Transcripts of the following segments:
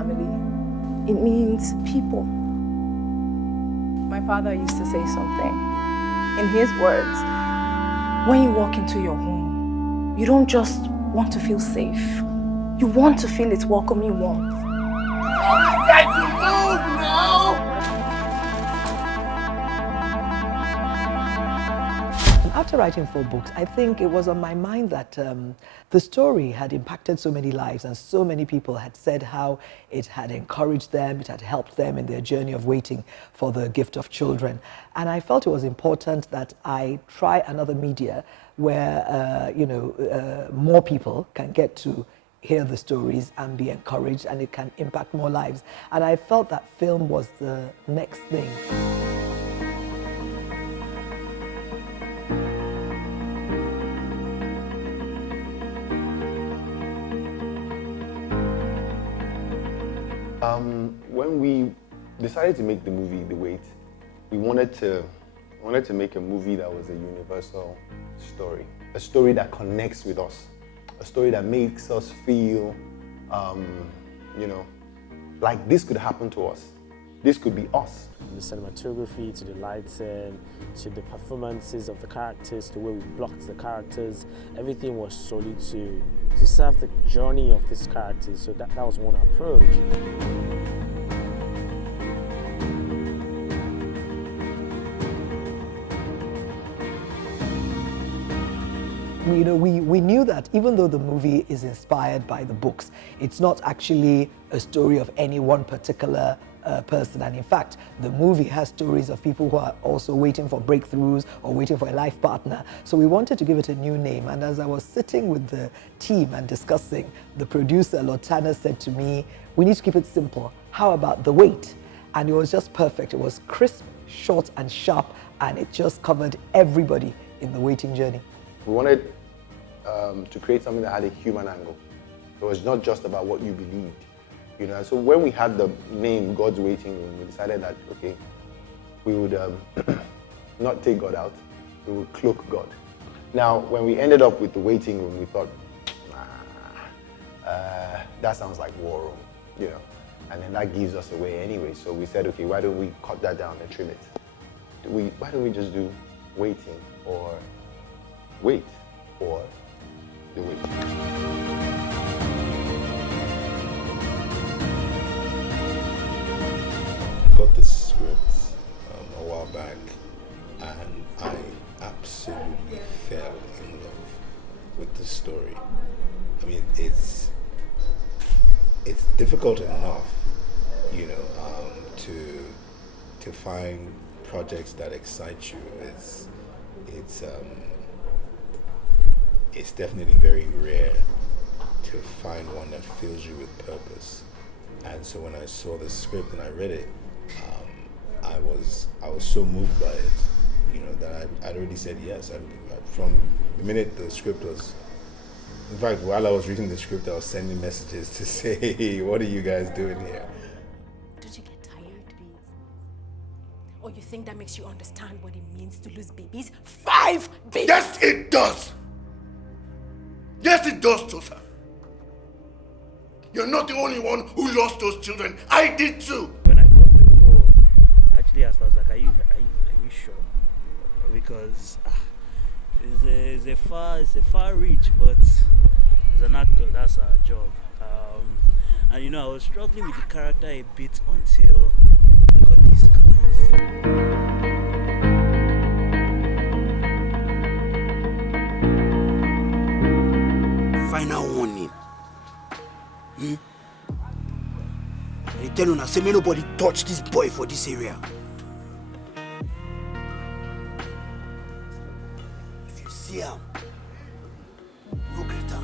family. It means people. My father used to say something. In his words, when you walk into your home, you don't just want to feel safe. You want to feel its welcoming warmth. After writing 4 books, I think it was on my mind that the story had impacted so many lives, and so many people had said how it had encouraged them, it had helped them in their journey of waiting for the gift of children. And I felt it was important that I try another media where more people can get to hear the stories and be encouraged, and it can impact more lives. And I felt that film was the next thing. When we decided to make the movie The Wait, we wanted to make a movie that was a universal story, a story that connects with us, a story that makes us feel, like this could happen to us. This could be us. The cinematography, to the lighting, to the performances of the characters, the way we blocked the characters, everything was solely to serve the journey of these characters. So that was one approach. We knew that even though the movie is inspired by the books, it's not actually a story of any one particular person. And in fact, the movie has stories of people who are also waiting for breakthroughs or waiting for a life partner. So we wanted to give it a new name. And as I was sitting with the team and discussing, the producer, Lotana, said to me, we need to keep it simple. How about The Wait? And it was just perfect. It was crisp, short, and sharp, and it just covered everybody in the waiting journey. We wanted to create something that had a human angle. It was not just about what you believed. So when we had the name God's Waiting Room, we decided that, okay, we would not take God out, we would cloak God. Now, when we ended up with the waiting room, we thought, that sounds like war room, and then that gives us away anyway. So we said, okay, why don't we cut that down and trim it? Why don't we just do waiting, or wait, or the wait? Got the script a while back, and I absolutely fell in love with the story. I mean, it's difficult enough, to find projects that excite you. It's definitely very rare to find one that fills you with purpose. And so when I saw the script and I read it, I was so moved by it, that I'd already said yes. From the minute the script was, in fact, while I was reading the script, I was sending messages to say, hey, what are you guys doing here? Don't you get tired, please? Or you think that makes you understand what it means to lose babies? 5 babies! Yes, it does! Yes, it does, Tosa. You're not the only one who lost those children. I did too. When I got the role, I actually asked, I was like, are you sure? Because it's a far reach, but as an actor, that's our job. And I was struggling with the character a bit until I got these scars. Final warning. I tell you now, say me nobody touch this boy for this area. If you see him, no greater.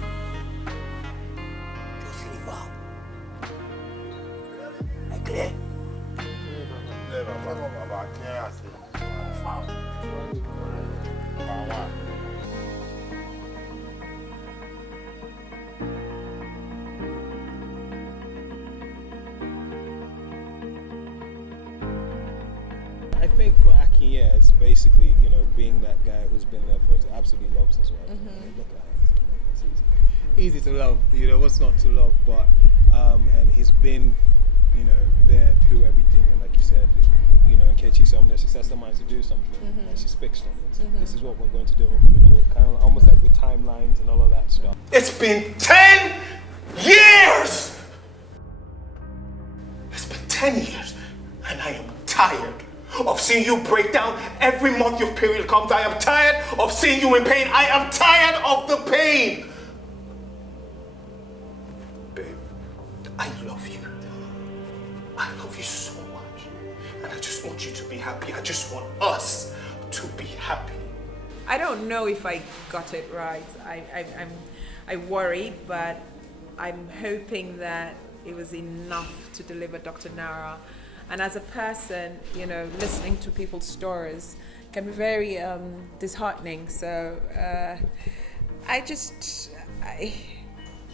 Just leave him. I clear? I think for Akin, it's basically, being that guy who's been there for it, absolutely loves his wife. I mean, look at her. It's easy to love, what's not to love, but and he's been, there through everything. And like you said, Nkechi Somnia, she sets her mind to do something, and she's fixed on it. This is what we're going to do. We're going to do it kind of almost like with timelines and all of that stuff. It's been 10 years! It's been 10 years, and I am tired of seeing you break down every month your period comes. I am tired of seeing you in pain. I am tired of the pain. Babe, I love you. I love you so much. And I just want you to be happy. I just want us to be happy. I don't know if I got it right. I worry, but I'm hoping that it was enough to deliver Dr. Nara. And as a person, listening to people's stories can be very disheartening. So I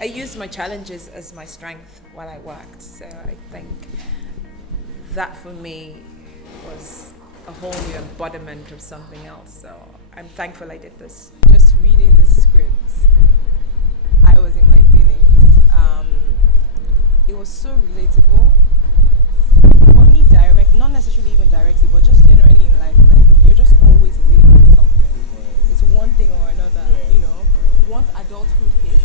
used my challenges as my strength while I worked. So I think that for me was a whole new embodiment of something else. So I'm thankful I did this. Just reading the script, I was in my feelings. It was so relatable. For me, not necessarily even directly, but just generally in life, like you're just always waiting for something. It's one thing or another, Once adulthood hits,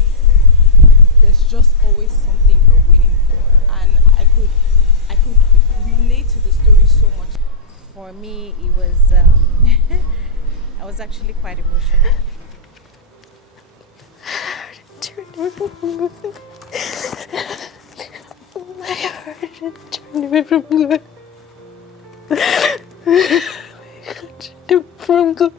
there's just always something you're waiting for, and I could relate to the story so much. For me, it was, I was actually quite emotional. My heart is turned away from good.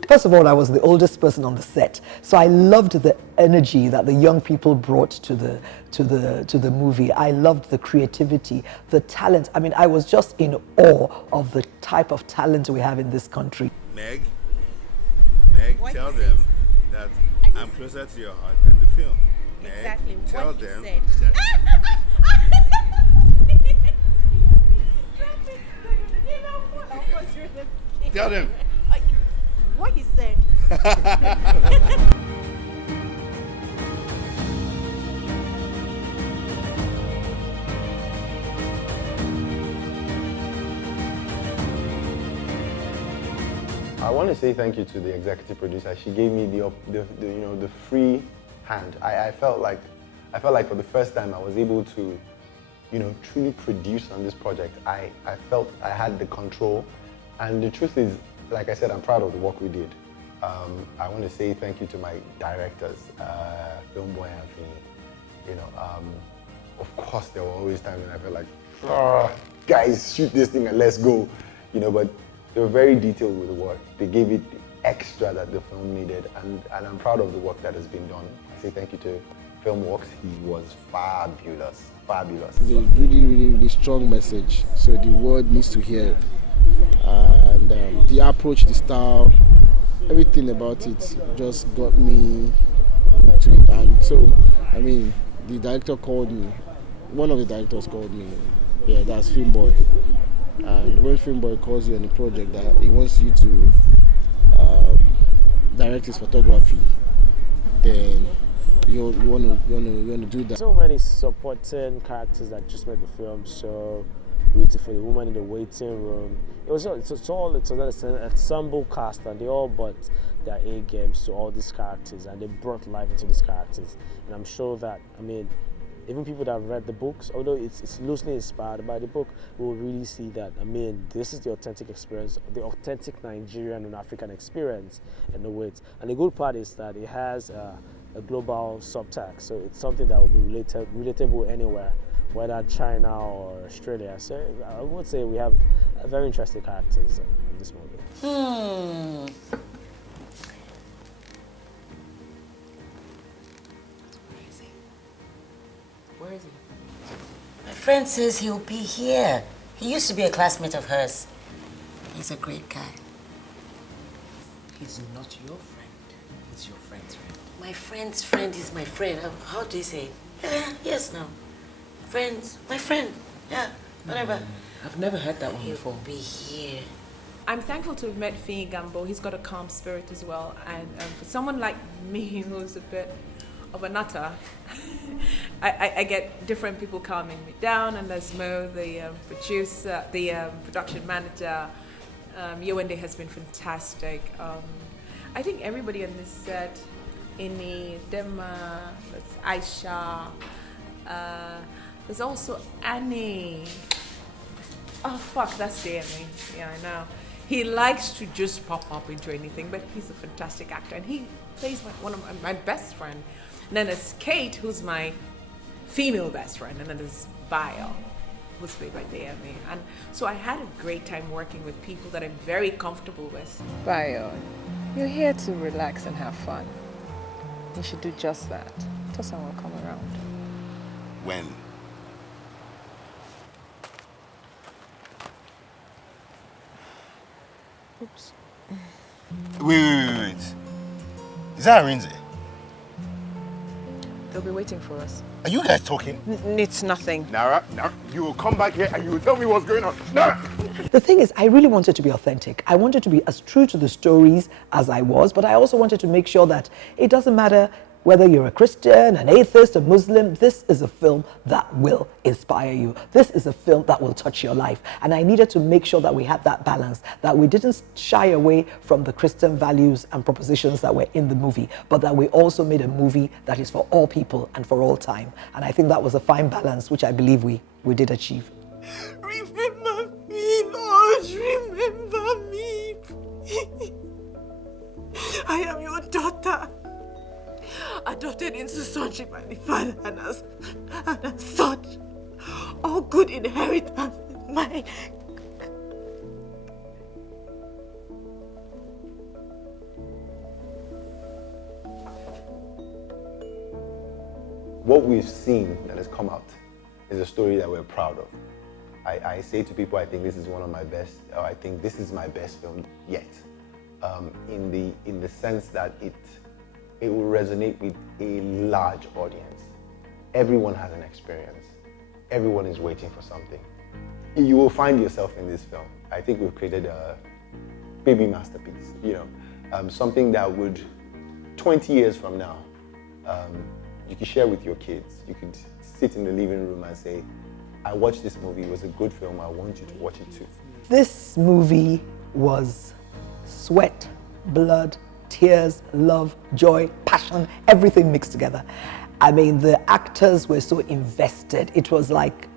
First of all, I was the oldest person on the set, so I loved the energy that the young people brought to the movie. I loved the creativity, the talent. I mean, I was just in awe of the type of talent we have in this country. Meg, tell them that I'm closer to your heart than the film. Meg, Exactly tell what them he said. Tell them. What he said. I want to say thank you to the executive producer. She gave me the free hand. I felt like for the first time I was able to truly produce on this project. I felt I had the control, and the truth is, like I said, I'm proud of the work we did. I want to say thank you to my directors, Filmboy and Fini. Of course, there were always times when I felt like, guys, shoot this thing and let's go. But they were very detailed with the work. They gave it the extra that the film needed, and I'm proud of the work that has been done. I say thank you to Filmworks. He was fabulous. It's a really, really, really strong message. So the world needs to hear it. And the approach, the style, everything about it just got me hooked to it. And so, I mean, the director called me. One of the directors called me. Yeah, that's Filmboy. And when Filmboy calls you on a project that he wants you to direct his photography, then you want to do that. So many supporting characters that just made the film so beautiful. The woman in the waiting room. It's an ensemble cast, and they all brought their A games to all these characters, and they brought life into these characters. And I'm sure that, even people that have read the books, although it's loosely inspired by the book, will really see that, this is the authentic experience, the authentic Nigerian and African experience in the way. And the good part is that it has a global subtext, so it's something that will be relatable anywhere, whether China or Australia. So I would say we have very interesting characters in this movie. Where is he? My friend says he'll be here. He used to be a classmate of hers. He's a great guy. He's not your friend. He's your friend's friend. My friend's friend is my friend. How do you say it? Yeah, yes, no. Friends, my friend. Yeah, whatever. I've never heard that one before. He'll be here. I'm thankful to have met Fini Gambo. He's got a calm spirit as well. And for someone like me who's a bit of a nutter, I get different people calming me down, and there's Mo, the producer, the production manager. Yewande has been fantastic. I think everybody on this set, Inni, Dema, there's Aisha, there's also Annie. Oh fuck, that's Danny. Yeah, I know. He likes to just pop up into anything, but he's a fantastic actor, and he plays one of my best friend. And then there's Kate, who's my female best friend, and then there's Bio, who's played by Dayami. And so I had a great time working with people that I'm very comfortable with. Bio, you're here to relax and have fun. You should do just that. Tosan will come around. When? Oops. Wait. Is that Arinze? They'll be waiting for us. Are you guys talking? It's nothing. Nara, you will come back here and you will tell me what's going on. Nara! The thing is, I really wanted to be authentic. I wanted to be as true to the stories as I was, but I also wanted to make sure that it doesn't matter whether you're a Christian, an atheist, a Muslim, this is a film that will inspire you. This is a film that will touch your life. And I needed to make sure that we had that balance, that we didn't shy away from the Christian values and propositions that were in the movie, but that we also made a movie that is for all people and for all time. And I think that was a fine balance, which I believe we did achieve. Remember me, Lord, remember me. I am your daughter, adopted into sonship by the Father, and as such, all good inheritance is mine. What we've seen that has come out is a story that we're proud of. I say to people, I think this is one of my best, or I think this is my best film yet. In the sense that it will resonate with a large audience. Everyone has an experience. Everyone is waiting for something. You will find yourself in this film. I think we've created a baby masterpiece, something that would, 20 years from now, you could share with your kids. You could sit in the living room and say, I watched this movie, it was a good film, I want you to watch it too. This movie was sweat, blood, tears, love, joy, passion, everything mixed together. I mean, the actors were so invested. It was like,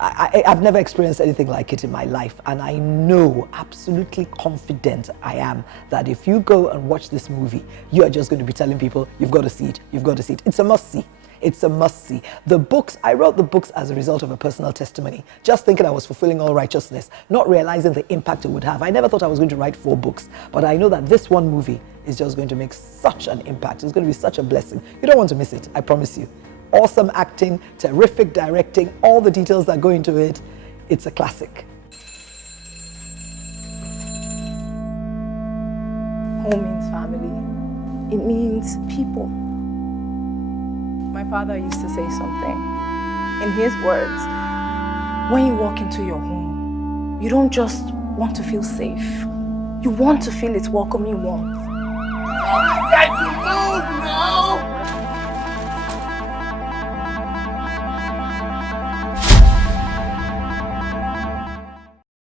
I've never experienced anything like it in my life. And I know, absolutely confident I am, that if you go and watch this movie, you are just going to be telling people, you've got to see it, you've got to see it. It's a must-see. It's a must-see. The books, I wrote the books as a result of a personal testimony, just thinking I was fulfilling all righteousness, not realizing the impact it would have. I never thought I was going to write 4 books, but I know that this one movie is just going to make such an impact. It's going to be such a blessing. You don't want to miss it, I promise you. Awesome acting, terrific directing, all the details that go into it. It's a classic. Home means family. It means people. My father used to say something. In his words, when you walk into your home, you don't just want to feel safe. You want to feel its welcoming warmth. I to move now!